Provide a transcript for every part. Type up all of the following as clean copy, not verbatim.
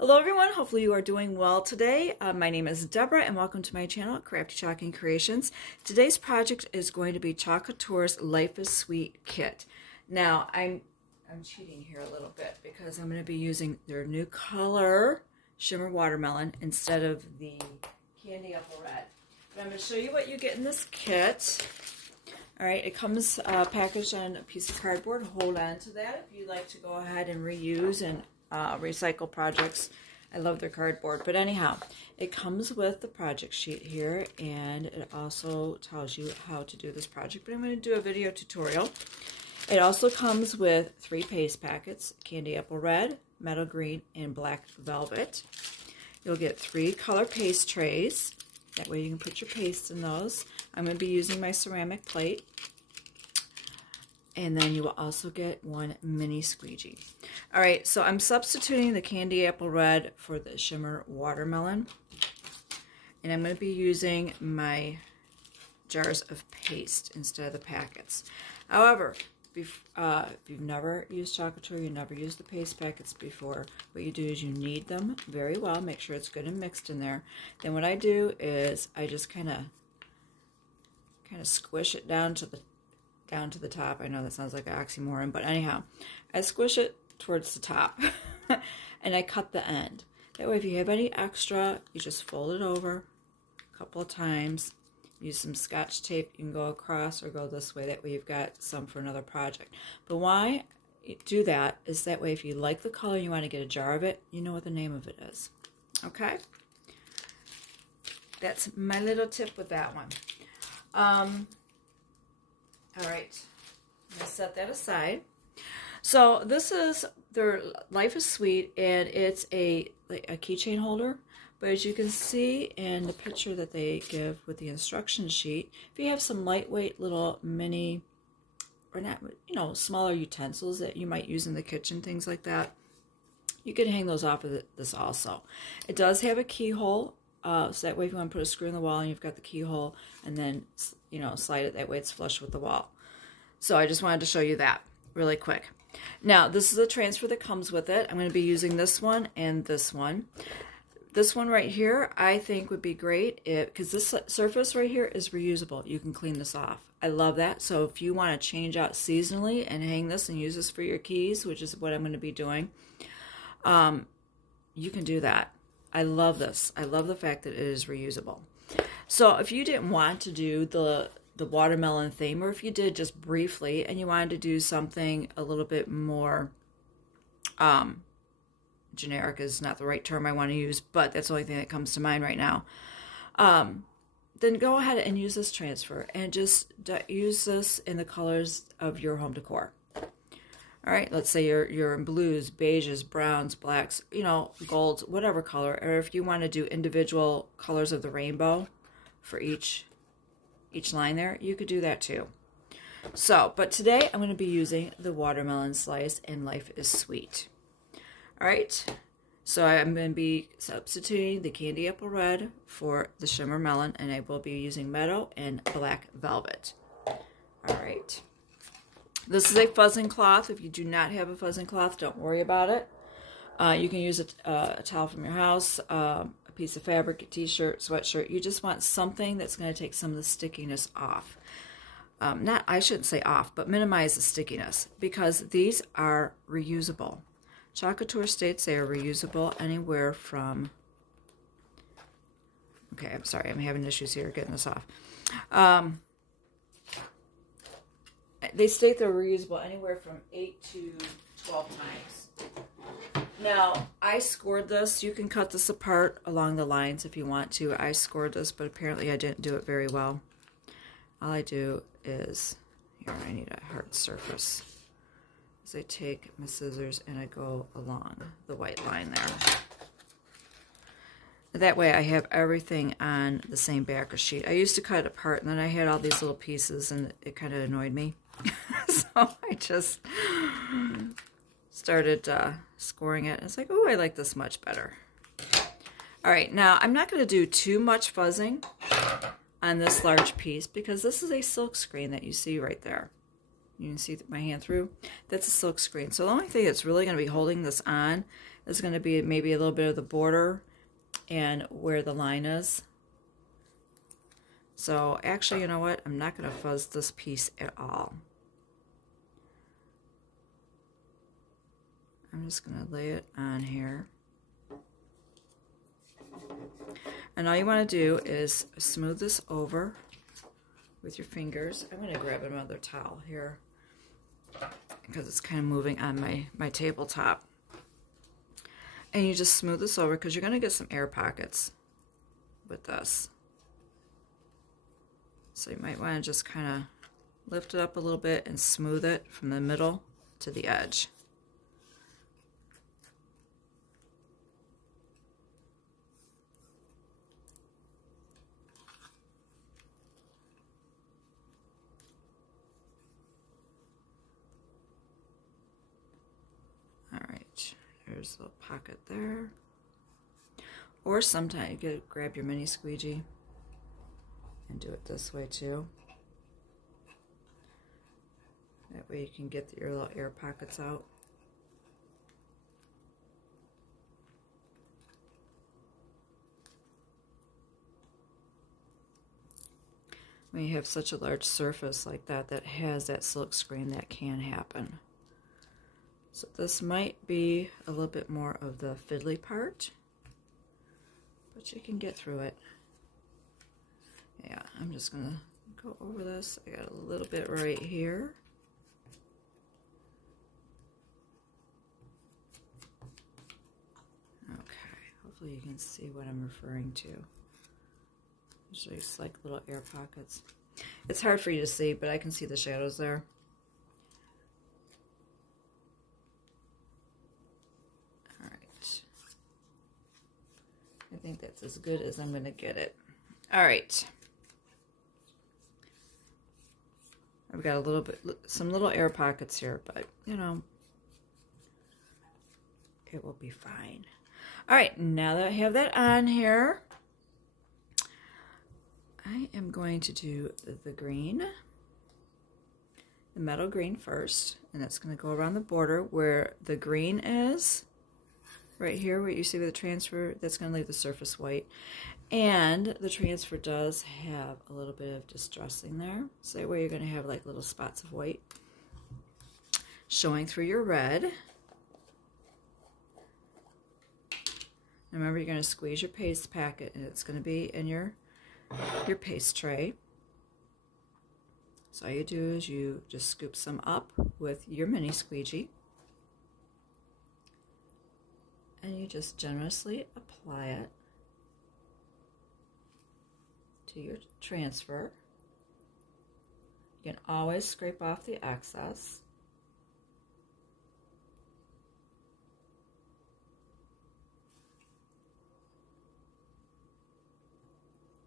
Hello everyone, hopefully you are doing well today. My name is Deborah and welcome to my channel, Crafty Chalk Creations. Today's project is going to be Chalk Couture's Life is Sweet kit. Now, I'm cheating here a little bit because I'm going to be using their new color, Shimmer Watermelon, instead of the Candy Apple Red. But I'm going to show you what you get in this kit. Alright, it comes packaged on a piece of cardboard. Hold on to that if you'd like to go ahead and reuse and recycle projects. I love their cardboard. But anyhow, it comes with the project sheet here, and it also tells you how to do this project. But I'm going to do a video tutorial. It also comes with 3 paste packets: Candy Apple Red, Metal Green, and Black Velvet. You'll get 3 color paste trays. That way you can put your paste in those. I'm going to be using my ceramic plate. And then you will also get 1 mini squeegee. Alright, so I'm substituting the Candy Apple Red for the Shimmer Watermelon. And I'm going to be using my jars of paste instead of the packets. However, if you've never used Chalk Couture, you've never used the paste packets before, what you do is you knead them very well, make sure it's good and mixed in there. Then what I do is I just kind of squish it down to the top. I know that sounds like an oxymoron, but anyhow, I squish it towards the top and I cut the end. That way if you have any extra, you just fold it over a couple of times. Use some Scotch tape. You can go across or go this way. That way you've got some for another project. But why you do that is that way if you like the color and you want to get a jar of it, you know what the name of it is. Okay? That's my little tip with that one. Alright. I'm going to set that aside. So this is their Life is Sweet, and it's a keychain holder. But as you can see in the picture that they give with the instruction sheet, if you have some lightweight little mini, or not, smaller utensils that you might use in the kitchen, things like that, you can hang those off of this also. It does have a keyhole, so that way if you want to put a screw in the wall and you've got the keyhole, and then, slide it that way it's flush with the wall. So I just wanted to show you that really quick. Now, this is a transfer that comes with it. I'm going to be using this one and this one. This one right here, I think would be great because this surface right here is reusable. You can clean this off. I love that. So if you want to change out seasonally and hang this and use this for your keys, which is what I'm going to be doing, you can do that. I love this. I love the fact that it is reusable. So if you didn't want to do the watermelon theme, or if you did just briefly and you wanted to do something a little bit more generic is not the right term I want to use, but that's the only thing that comes to mind right now, then go ahead and use this transfer and just use this in the colors of your home decor. All right, let's say you're in blues, beiges, browns, blacks, golds, whatever color, or if you want to do individual colors of the rainbow for each line there, you could do that too. So, but today I'm going to be using the watermelon slice and Life is Sweet. Alright, so I'm going to be substituting the Candy Apple Red for the Shimmer Melon, and I will be using Meadow and Black Velvet. Alright, this is a fuzzing cloth. If you do not have a fuzzing cloth, don't worry about it. You can use a towel from your house, a piece of fabric, a t-shirt, sweatshirt. You just want something that's going to take some of the stickiness off. I shouldn't say off, but minimize the stickiness, because these are reusable. Chalk Couture states they are reusable anywhere from, okay, I'm sorry, I'm having issues here getting this off. They state they're reusable anywhere from 8 to 12 times. Now, I scored this. You can cut this apart along the lines if you want to. I scored this, but apparently I didn't do it very well. All I do is, here, I need a hard surface. I take my scissors and I go along the white line there. That way I have everything on the same backer sheet. I used to cut it apart, and then I had all these little pieces and it kind of annoyed me. So I just started scoring it. It's like, oh, I like this much better. All right, now I'm not going to do too much fuzzing on this large piece because this is a silk screen that you see right there. You can see my hand through. That's a silk screen. So the only thing that's really going to be holding this on is going to be maybe a little bit of the border and where the line is. So actually, you know what? I'm not going to fuzz this piece at all. I'm just going to lay it on here. And all you want to do is smooth this over with your fingers. I'm going to grab another towel here because it's kind of moving on my tabletop. And you just smooth this over because you're going to get some air pockets with this. So you might want to just kind of lift it up a little bit and smooth it from the middle to the edge. All right, there's a little pocket there. Or sometimes you grab your mini squeegee and do it this way too. That way you can get your little air pockets out. When you have such a large surface like that that has that silk screen, that can happen. So this might be a little bit more of the fiddly part, but you can get through it. Yeah, I'm just going to go over this. I got a little bit right here. Okay, hopefully you can see what I'm referring to. Usually it's like little air pockets. It's hard for you to see, but I can see the shadows there. All right. I think that's as good as I'm going to get it. All right. I've got a little bit, some little air pockets here, but you know, it will be fine. All right, now that I have that on here, I am going to do the green, the metal green first, and that's going to go around the border where the green is, right here, where you see with the transfer, that's going to leave the surface white. And the transfer does have a little bit of distressing there. So that way you're going to have like little spots of white showing through your red. Remember, you're going to squeeze your paste packet, and it's going to be in your paste tray. So all you do is you just scoop some up with your mini squeegee. And you just generously apply it to your transfer. You can always scrape off the excess.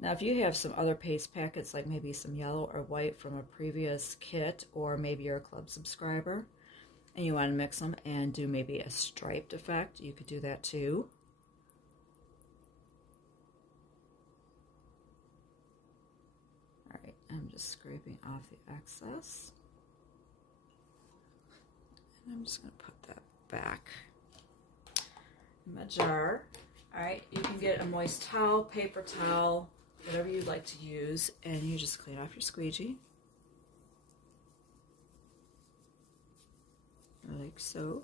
Now, if you have some other paste packets, like maybe some yellow or white from a previous kit, or maybe you're a club subscriber and you want to mix them and do maybe a striped effect, you could do that too. All right, I'm just scraping off the excess. And I'm just going to put that back in my jar. All right, you can get a moist towel, paper towel, whatever you'd like to use, and you just clean off your squeegee. Like so.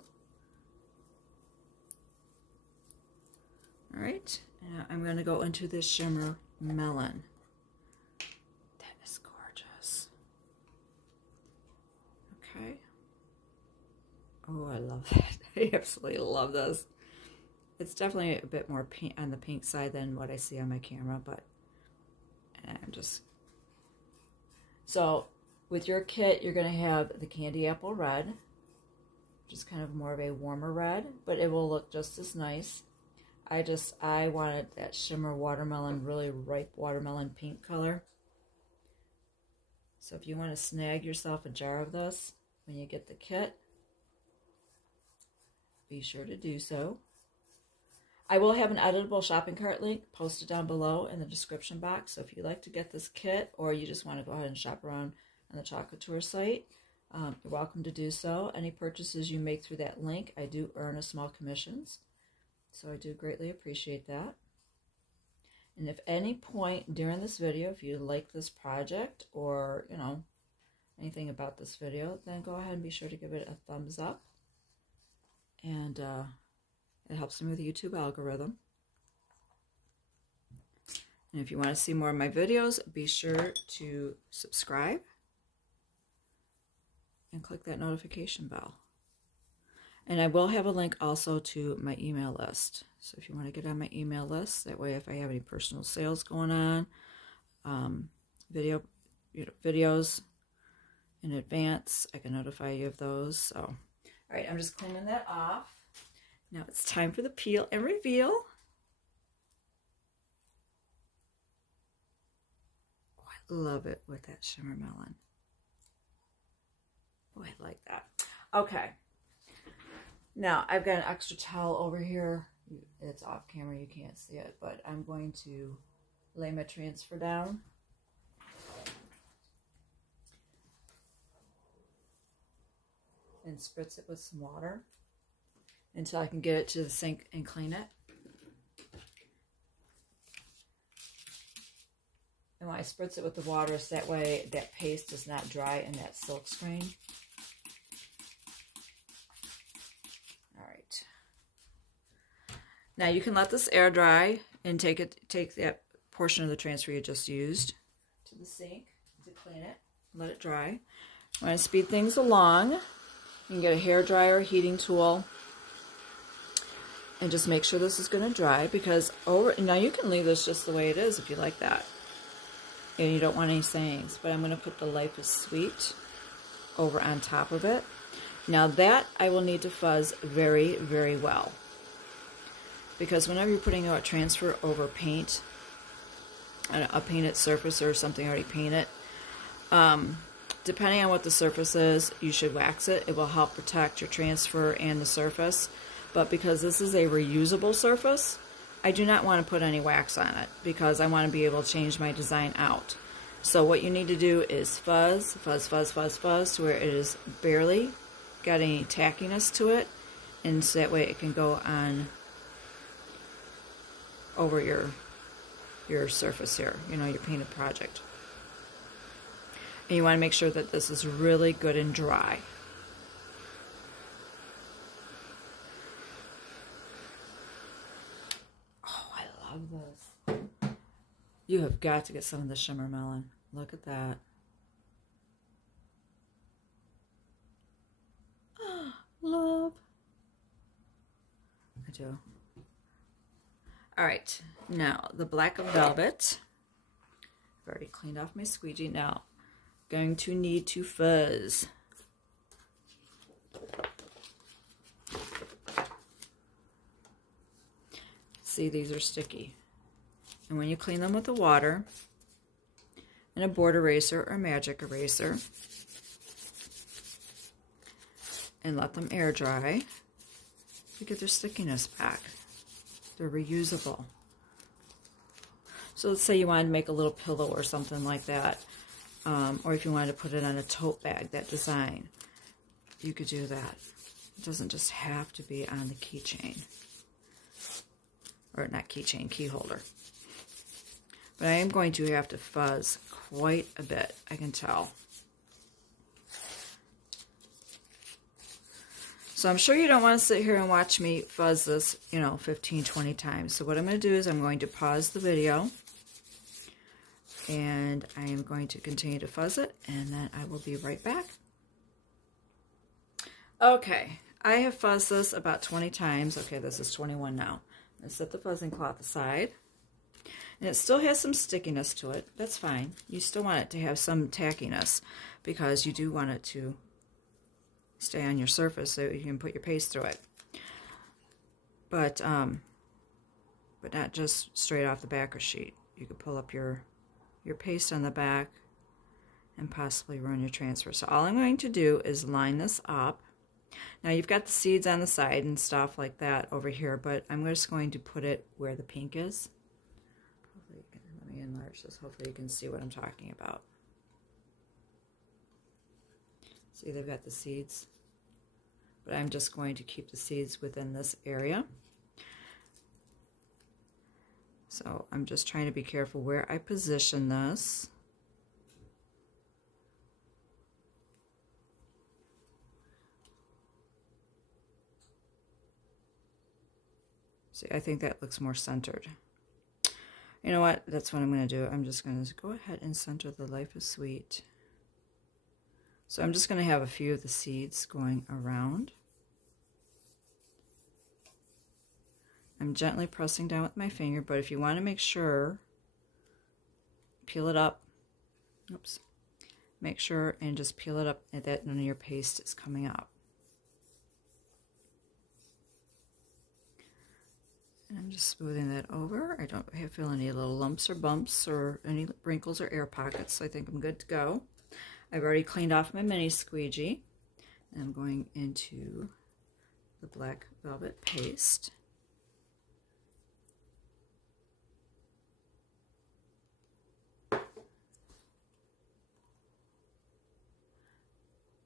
All right, now I'm going to go into this Shimmer Melon. That is gorgeous. Okay. Oh, I love that. I absolutely love this. It's definitely a bit more pink on the pink side than what I see on my camera, but I'm just... So with your kit, you're going to have the candy apple red, which is kind of more of a warmer red, but it will look just as nice. I wanted that Shimmer Watermelon, really ripe watermelon pink color. So if you want to snag yourself a jar of this when you get the kit, be sure to do so. I will have an editable shopping cart link posted down below in the description box. So if you'd like to get this kit, or you just want to go ahead and shop around on the Chalk Couture site, you're welcome to do so. Any purchases you make through that link, I do earn a small commissions. So I do greatly appreciate that. And if any point during this video, if you like this project or, you know, anything about this video, then go ahead and be sure to give it a thumbs up. And it helps me with the YouTube algorithm. And if you want to see more of my videos, be sure to subscribe and click that notification bell. And I will have a link also to my email list. So if you want to get on my email list, that way if I have any personal sales going on, videos in advance, I can notify you of those. So, all right, I'm just cleaning that off. Now it's time for the peel and reveal. Oh, I love it with that shimmer melon. Oh, I like that. Okay. Now, I've got an extra towel over here. It's off camera, you can't see it, but I'm going to lay my transfer down. And spritz it with some water until I can get it to the sink and clean it. And when I spritz it with the water, so that way that paste is not dry in that silk screen. Now you can let this air dry and take that portion of the transfer you just used to the sink to clean it. Let it dry. Want to speed things along, you can get a hair dryer, heating tool, and just make sure this is going to dry, because now you can leave this just the way it is if you like that, and you don't want any stains. But I'm going to put the Life is Sweet over on top of it. Now that I will need to fuzz very, very well. Because whenever you're putting out transfer over paint, a painted surface or something already painted, depending on what the surface is, you should wax it. It will help protect your transfer and the surface. But because this is a reusable surface, I do not want to put any wax on it, because I want to be able to change my design out. So what you need to do is fuzz, fuzz, fuzz, fuzz, fuzz, to where it is barely got any tackiness to it, and so that way it can go on over your surface here, you know, your painted project. And you want to make sure that this is really good and dry. Oh, I love this. You have got to get some of the shimmer melon. Look at that. Love. I do. All right, now the black velvet. I've already cleaned off my squeegee. Now, going to need to fuzz. See, these are sticky. And when you clean them with the water and a board eraser or magic eraser, and let them air dry, you get their stickiness back. They're reusable. So let's say you wanted to make a little pillow or something like that, or if you wanted to put it on a tote bag, that design, you could do that. It doesn't just have to be on the keychain, or not keychain, key holder. But I am going to have to fuzz quite a bit, I can tell. So I'm sure you don't want to sit here and watch me fuzz this, you know, 15, 20 times. So what I'm going to do is I'm going to pause the video, and I am going to continue to fuzz it, and then I will be right back. Okay, I have fuzzed this about 20 times. Okay, this is 21 now. I'm going to set the fuzzing cloth aside. And it still has some stickiness to it. That's fine. You still want it to have some tackiness, because you do want it to stay on your surface so you can put your paste through it. But not just straight off the backer sheet. You could pull up your paste on the back and possibly run your transfer. So all I'm going to do is line this up. Now you've got the seeds on the side and stuff like that over here, but I'm just going to put it where the pink is. Hopefully you can, let me enlarge this. Hopefully you can see what I'm talking about. See, they've got the seeds, but I'm just going to keep the seeds within this area. So I'm just trying to be careful where I position this. See, I think that looks more centered. You know what? That's what I'm going to do. I'm just going to go ahead and center the Life is Sweet. So I'm just going to have a few of the seeds going around. I'm gently pressing down with my finger, but if you want to make sure, peel it up. Oops. Make sure and just peel it up that none of your paste is coming out. And I'm just smoothing that over. I don't feel any little lumps or bumps or any wrinkles or air pockets, so I think I'm good to go. I've already cleaned off my mini squeegee. And I'm going into the black velvet paste.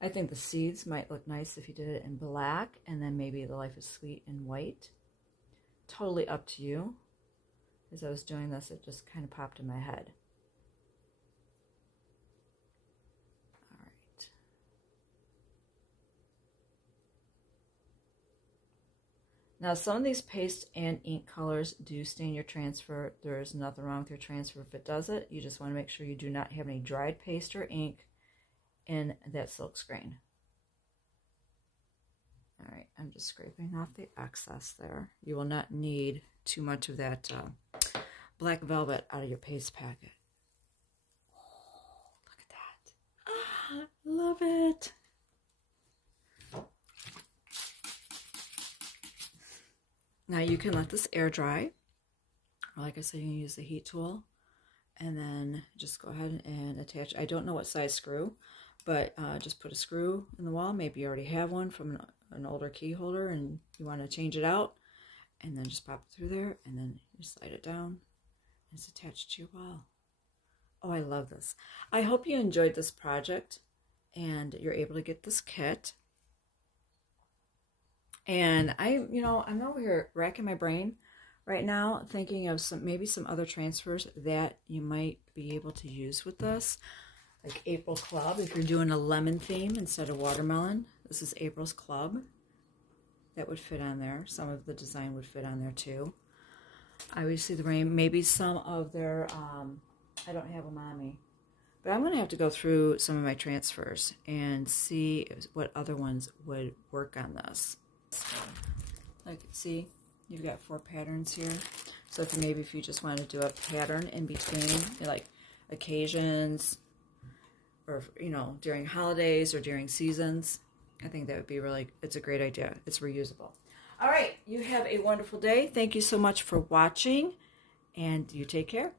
I think the seeds might look nice if you did it in black, and then maybe the Life is Sweet in white. Totally up to you. As I was doing this, it just kind of popped in my head. All right. Now, some of these paste and ink colors do stain your transfer. There is nothing wrong with your transfer if it does it. You just want to make sure you do not have any dried paste or ink in that silk screen. All right, I'm just scraping off the excess there. You will not need too much of that black velvet out of your paste packet. Oh, look at that. Ah, love it. Now you can let this air dry. Or like I said, you can use the heat tool. And then just go ahead and attach. I don't know what size screw, but just put a screw in the wall. Maybe you already have one from an older key holder and you want to change it out, and then just pop it through there, and then you slide it down and it's attached to your wall. Oh, I love this. I hope you enjoyed this project and you're able to get this kit. And I'm over here racking my brain right now, thinking of maybe some other transfers that you might be able to use with this. Like April Club, if you're doing a lemon theme instead of watermelon. This is April's Club. That would fit on there. Some of the design would fit on there too. Obviously the rain, maybe some of their, I don't have them on me. But I'm going to have to go through some of my transfers and see what other ones would work on this. Like, see, you've got 4 patterns here. So if you just want to do a pattern in between, like occasions, or during holidays or during seasons, I think that would be it's a great idea. It's reusable. All right, you have a wonderful day. Thank you so much for watching, and you take care.